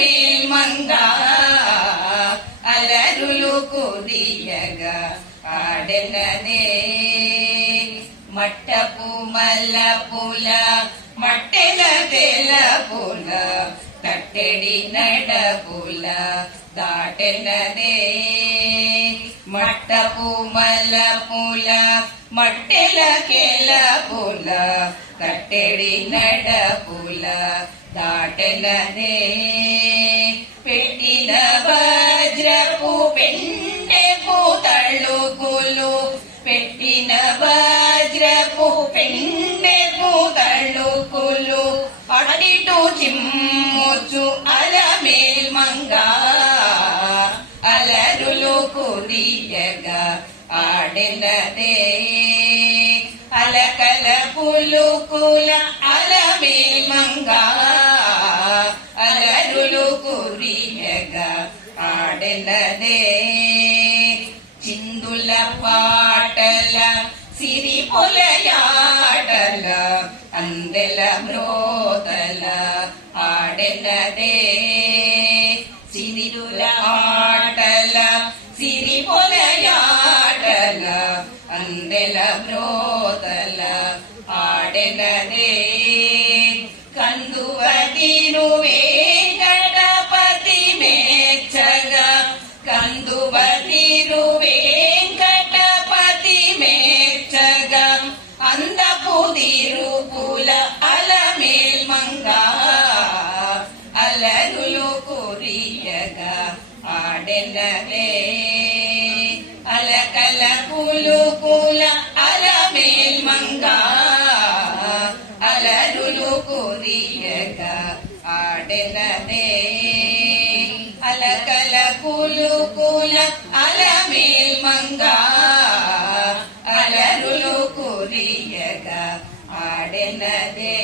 అలమేల్మంగ అలరులు కురియగా ఆడెననే మట్టపు మల్లపుల మట్టెల తెలపుల తట్టెడి నడపుల దాటెననే మట్టపు మల్లపుల మట్టెల కెలపుల కట్టెడి నడపుల దాటెననే పెట్టిన వజ్రపు పెండెపు తళుకులు పెట్టిన వజ్రపు పెండెపు తళుకులు అడిటు చిమ్ముచు అలమేల్మంగ అలరులు కురియగా ఆడెనదే అలకల పులుకుల అలమేల్మంగ అలరులు కురియగా ఆడెనదే చిందుల పాటల సిరి పొలయాటల అందెల మ్రోతల ఆడెనదే సిరిదుల ఆటల సిరి పొలయాటల అందెల మ్రోతల ఆడెనదే కందువ తిరువే గణపతి మేచ్చగా కందువ తిరువే గణపతి మేచ్చగా అందపు తిరుపుల అలమేల్మంగ అలరులు కురియగా ఆడెనదే అలకల పులుకుల అలమేల్మంగ అలరులు కురియగా ఆడెనదే అలకల పులుకుల అలమేల్మంగ అలరులు కురియగా ఆడెనదే